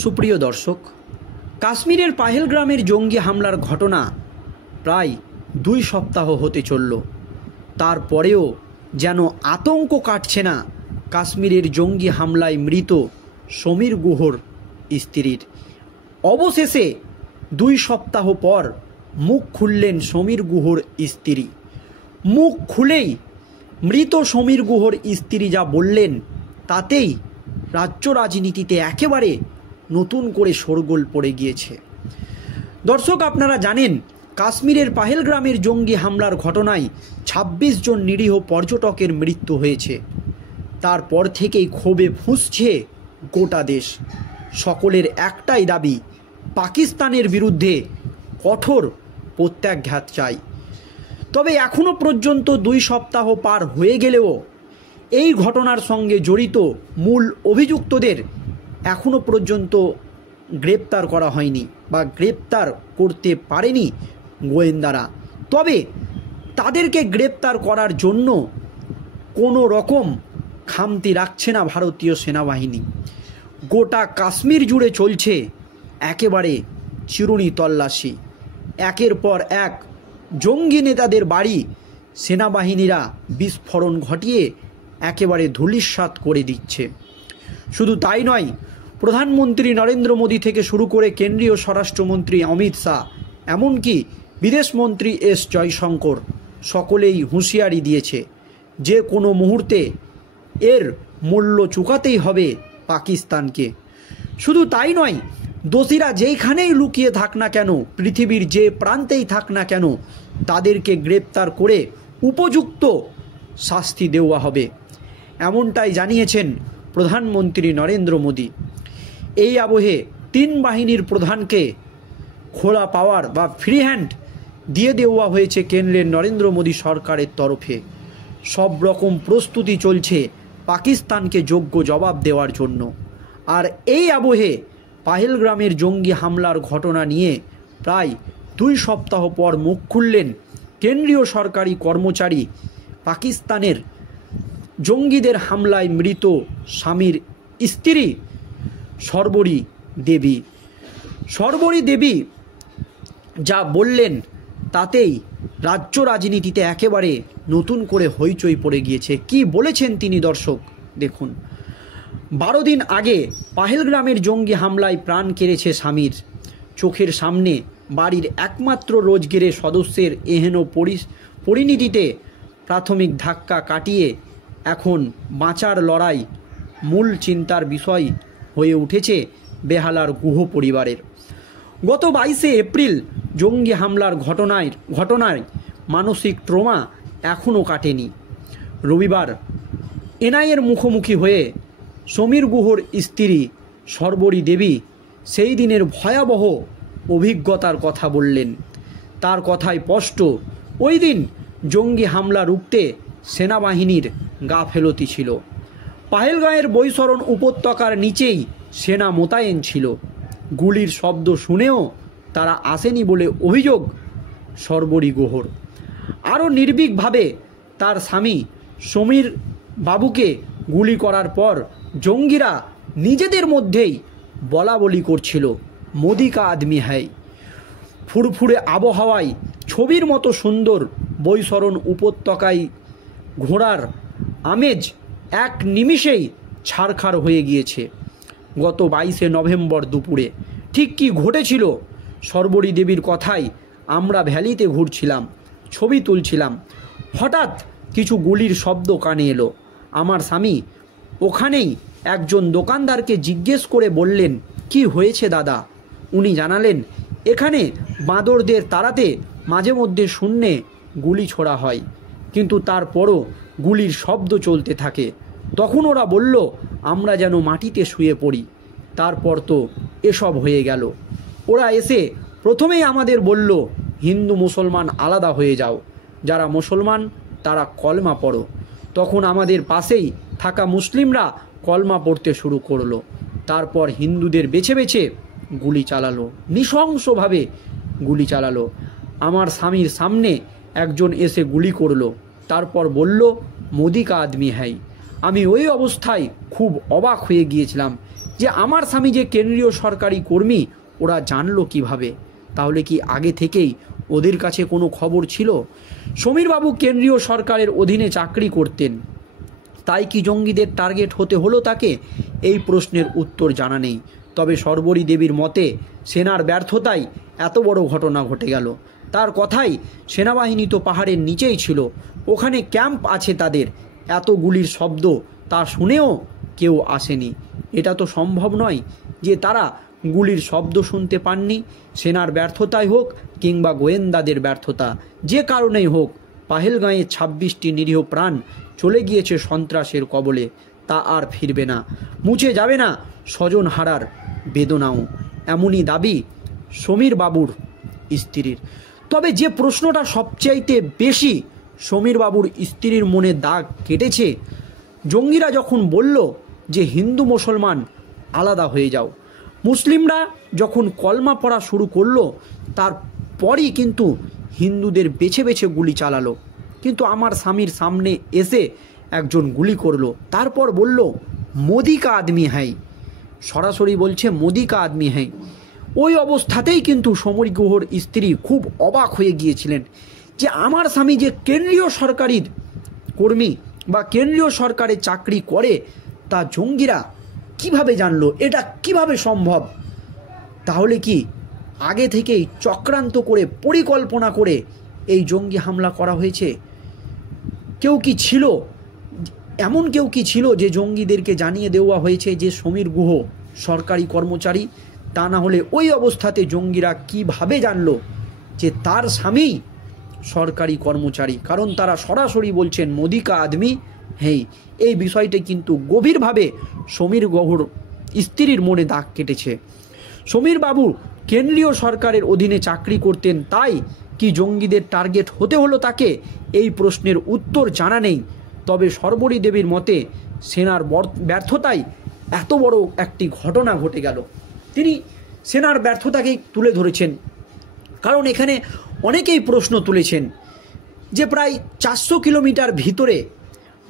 সুপ্রিয় দর্শক, কাশ্মীরের পাহেলগ্রামের জঙ্গি হামলার ঘটনা প্রায় 2 সপ্তাহ হতে চলল। তারপরেও যেন আতঙ্ক কাটছে না কাশ্মীরের জঙ্গি হামলায় মৃত সমীর গুহর স্ত্রীর। অবশেষে 2 সপ্তাহ পর মুখ খুললেন সমীর গুহর স্ত্রী। মুখ খুলেই মৃত সমীর গুহর স্ত্রী যা বললেন তাতেই রাজ্য রাজনীতিতে একেবারে নতুন করে শোরগোল পড়ে গিয়েছে। দর্শক, আপনারা জানেন কাশ্মীরের পাহেলগ্রামের জঙ্গি হামলার ঘটনায় 26 জন নিরীহ পর্যটকের মৃত্যু হয়েছে। তারপর থেকেই ক্ষোভে ফুঁসছে গোটা দেশ। সকলের একটাই দাবি, পাকিস্তানের বিরুদ্ধে কঠোর প্রত্যাঘাত চাই। তবে এখনও পর্যন্ত 2 সপ্তাহ পার হয়ে গেলেও এই ঘটনার সঙ্গে জড়িত মূল অভিযুক্তদের এখনও পর্যন্ত গ্রেপ্তার করা হয়নি বা গ্রেপ্তার করতে পারেনি গোয়েন্দারা। তবে তাদেরকে গ্রেপ্তার করার জন্য কোনো রকম খামতি রাখছে না ভারতীয় সেনাবাহিনী। গোটা কাশ্মীর জুড়ে চলছে একেবারে চিরুনি তল্লাশি। একের পর এক জঙ্গি নেতাদের বাড়ি সেনাবাহিনীরা বিস্ফোরণ ঘটিয়ে একেবারে ধূলিসাৎ করে দিচ্ছে। শুধু তাই নয়, প্রধানমন্ত্রী নরেন্দ্র মোদী থেকে শুরু করে কেন্দ্রীয় স্বরাষ্ট্রমন্ত্রী অমিত শাহ, এমনকি বিদেশমন্ত্রী এস জয়শঙ্কর সকলেই হুঁশিয়ারি দিয়েছে যে কোনো মুহূর্তে এর মূল্য চুকাতেই হবে পাকিস্তানকে। শুধু তাই নয়, দোষীরা যেইখানেই লুকিয়ে থাক না কেন, পৃথিবীর যে প্রান্তেই থাক না কেন, তাদেরকে গ্রেপ্তার করে উপযুক্ত শাস্তি দেওয়া হবে, এমনটাই জানিয়েছেন প্রধানমন্ত্রী নরেন্দ্র মোদী। এই আবহে 3 বাহিনীর প্রধানকে খোলা পাওয়ার বা ফ্রি হ্যান্ড দিয়ে দেওয়া হয়েছে কেন্দ্রের নরেন্দ্র মোদী সরকারের তরফে। সব রকম প্রস্তুতি চলছে পাকিস্তানকে যোগ্য জবাব দেওয়ার জন্য। আর এই আবহে পাহেলগ্রামের জঙ্গি হামলার ঘটনা নিয়ে প্রায় 2 সপ্তাহ পর মুখ খুললেন কেন্দ্রীয় সরকারি কর্মচারী, পাকিস্তানের জঙ্গিদের হামলায় মৃত স্বামীর স্ত্রী শর্বরী দেবী। শর্বরী দেবী যা বললেন তাতেই রাজ্য রাজনীতিতে একেবারে নতুন করে হইচই পড়ে গিয়েছে। কি বলেছেন তিনি, দর্শক দেখুন। 12 দিন আগে পাহেলগ্রামের জঙ্গি হামলায় প্রাণ কেড়েছে স্বামীর। চোখের সামনে বাড়ির একমাত্র রোজগেরের সদস্যের এহেন পরিণতিতে প্রাথমিক ধাক্কা কাটিয়ে এখন বাঁচার লড়াই মূল চিন্তার বিষয় হয়ে উঠেছে বেহালার গুহ পরিবারের। গত 22শে এপ্রিল জঙ্গি হামলার ঘটনায় মানসিক ট্রমা এখনও কাটেনি। রবিবার এনআইএর মুখোমুখি হয়ে সমীর গুহর স্ত্রী শর্বরী দেবী সেই দিনের ভয়াবহ অভিজ্ঞতার কথা বললেন। তার কথায় স্পষ্ট, ওই দিন জঙ্গি হামলা রুখতে সেনাবাহিনীর গাফেলতি ছিল। পাহেলগাঁয়ের বৈশরণ উপত্যকার নিচেই সেনা মোতায়েন ছিল। গুলির শব্দ শুনেও তারা আসেনি বলে অভিযোগ শর্বরী গুহর। আরও নির্ভীকভাবে তার স্বামী সমীর বাবুকে গুলি করার পর জঙ্গিরা নিজেদের মধ্যেই বলাবলি করছিল, মোদি কা আদমি হ্যায়। ফুরফুরে আবহাওয়ায় ছবির মতো সুন্দর বৈশরণ উপত্যকায় ঘোড়ার আমেজ এক নিমিষেই ছারখার হয়ে গিয়েছে। গত 22শে নভেম্বর দুপুরে ঠিক কী ঘটেছিল? শর্বরী দেবীর কথায়, আমরা ভ্যালিতে ঘুরছিলাম, ছবি তুলছিলাম, হঠাৎ কিছু গুলির শব্দ কানে এলো। আমার স্বামী ওখানেই একজন দোকানদারকে জিজ্ঞেস করে বললেন, কি হয়েছে দাদা? উনি জানালেন, এখানে বাঁদরদের তাড়াতে মাঝে মধ্যে শূন্যে গুলি ছোড়া হয়, কিন্তু তারপরও গুলির শব্দ চলতে থাকে। তখন ওরা বলল আমরা যেন মাটিতে শুয়ে পড়ি। তারপর তো এসব হয়ে গেল। ওরা এসে প্রথমেই আমাদের বলল, হিন্দু মুসলমান আলাদা হয়ে যাও, যারা মুসলমান তারা কলমা পড়ো। তখন আমাদের পাশেই থাকা মুসলিমরা কলমা পড়তে শুরু করলো। তারপর হিন্দুদের বেছে বেছে গুলি চালালো, নৃশংসভাবে গুলি চালালো। আমার স্বামীর সামনে একজন এসে গুলি করলো, তারপর বলল, মোদি কা আদমি হ্যায়। আমি ওই অবস্থায় খুব অবাক হয়ে গিয়েছিলাম। যে আমার স্বামী যে কেন্দ্রীয় সরকারি কর্মী ওরা জানলো কিভাবে? তাহলে কি আগে থেকেই ওদের কাছে কোনো খবর ছিল? সমীরবাবু কেন্দ্রীয় সরকারের অধীনে চাকরি করতেন, তাই কি জঙ্গিদের টার্গেট হতে হলো তাকে? এই প্রশ্নের উত্তর জানা নেই। তবে শর্বরী দেবীর মতে সেনার ব্যর্থতায় এত বড় ঘটনা ঘটে গেল। তার কথাই, সেনাবাহিনী তো পাহাড়ের নিচেই ছিল, ওখানে ক্যাম্প আছে তাদের, এত গুলির শব্দ তা শুনেও কেউ আসেনি। এটা তো সম্ভব নয় যে তারা গুলির শব্দ শুনতে পাননি। সেনার ব্যর্থতাই হোক কিংবা গোয়েন্দাদের ব্যর্থতা, যে কারণেই হোক, পাহেলগাঁয়ে 26টি নিরীহ প্রাণ চলে গিয়েছে সন্ত্রাসের কবলে। তা আর ফিরবে না, মুছে যাবে না স্বজন হারার বেদনাও। এমনই দাবি সমীর বাবুর স্ত্রীর। তবে যে প্রশ্নটা সবচাইতে বেশি সমীর বাবুর স্ত্রীর মনে দাগ কেটেছে, জঙ্গিরা যখন বলল যে হিন্দু মুসলমান আলাদা হয়ে যাও, মুসলিমরা যখন কলমা পড়া শুরু করলো, তারপরই কিন্তু হিন্দুদের বেছে বেছে গুলি চালালো। কিন্তু আমার স্বামীর সামনে এসে একজন গুলি করলো, তারপর বলল মোদি কা আদমি হ্যায়, সরাসরি বলছে মোদি কা আদমি হ্যায়। ওই অবস্থাতেই কিন্তু সমীর গুহর স্ত্রী খুব অবাক হয়ে গিয়েছিলেন যে আমার স্বামী যে কেন্দ্রীয় সরকারের কর্মী বা কেন্দ্রীয় সরকারে চাকরি করে, তা জঙ্গিরা কিভাবে জানলো? এটা কিভাবে সম্ভব? তাহলে কি আগে থেকেই চক্রান্ত করে পরিকল্পনা করে এই জঙ্গি হামলা করা হয়েছে? কেউ কি ছিল, এমন কেউ কি ছিল যে জঙ্গিদেরকে জানিয়ে দেওয়া হয়েছে যে সমীর গুহ সরকারি কর্মচারী? তা না হলে ওই অবস্থাতে জঙ্গিরা কিভাবে জানলো যে তার স্বামী সরকারি কর্মচারী? কারণ তারা সরাসরি বলছেন মোদি কা আদমি হেই। এই বিষয়টি কিন্তু গভীরভাবে সমীর গুহর স্ত্রীর মনে দাগ কেটেছে। সমীর বাবু কেন্দ্রীয় সরকারের অধীনে চাকরি করতেন, তাই কি জঙ্গিদের টার্গেট হতে হলো তাকে? এই প্রশ্নের উত্তর জানা নেই। তবে শর্বরী দেবীর মতে সেনার ব্যর্থতায় এত বড় একটি ঘটনা ঘটে গেল। তিনি সেনার ব্যর্থতাকেই তুলে ধরেছেন, কারণ এখানে অনেকেই প্রশ্ন তুলেছেন যে প্রায় 400 কিলোমিটার ভিতরে,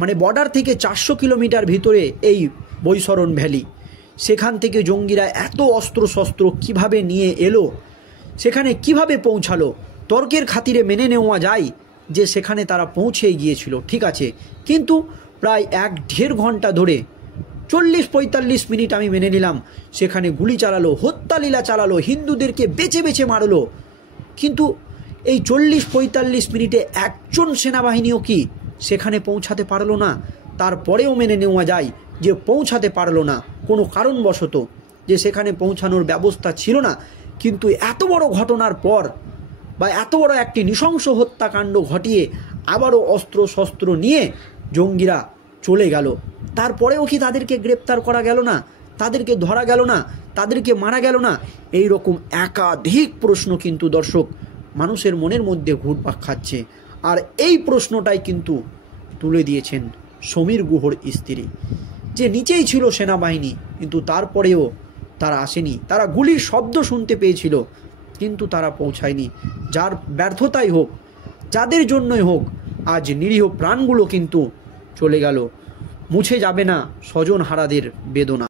মানে বর্ডার থেকে 400 কিলোমিটার ভিতরে এই বৈশরণ ভ্যালি, সেখান থেকে জঙ্গিরা এত অস্ত্রশস্ত্র কিভাবে নিয়ে এলো, সেখানে কিভাবে পৌঁছালো? তর্কের খাতিরে মেনে নেওয়া যায় যে সেখানে তারা পৌঁছেই গিয়েছিল, ঠিক আছে, কিন্তু প্রায় 1-1.5 ঘন্টা ধরে 40-45 মিনিট আমি মেনে নিলাম, সেখানে গুলি চালালো, হত্যালীলা চালালো, হিন্দুদেরকে বেছে বেছে মারলো, কিন্তু এই 40-45 মিনিটে একজন সেনাবাহিনীও কি সেখানে পৌঁছাতে পারলো না? তারপরেও মেনে নেওয়া যায় যে পৌঁছাতে পারলো না কোনো কারণবশত, যে সেখানে পৌঁছানোর ব্যবস্থা ছিল না। কিন্তু এত বড় ঘটনার পর বা এত বড় একটি নৃশংস হত্যাকাণ্ড ঘটিয়ে আবারও অস্ত্র শস্ত্র নিয়ে জঙ্গিরা চলে গেল, তারপরেও কি তাদেরকে গ্রেপ্তার করা গেল না? তাদেরকে ধরা গেল না? তাদেরকে মারা গেল না? এই রকম একাধিক প্রশ্ন কিন্তু দর্শক মানুষের মনের মধ্যে ঘুরপাক খাচ্ছে। আর এই প্রশ্নটাই কিন্তু তুলে দিয়েছেন সমীর গুহর স্ত্রী, যে নিচেই ছিল সেনাবাহিনী, কিন্তু তারপরেও তারা আসেনি। তারা গুলির শব্দ শুনতে পেয়েছিল, কিন্তু তারা পৌঁছায়নি। যার ব্যর্থতাই হোক, যাদের জন্যই হোক, আজ নিরীহ প্রাণগুলো কিন্তু চলে গেল। মুছে যাবে না স্বজন হারাদের বেদনা।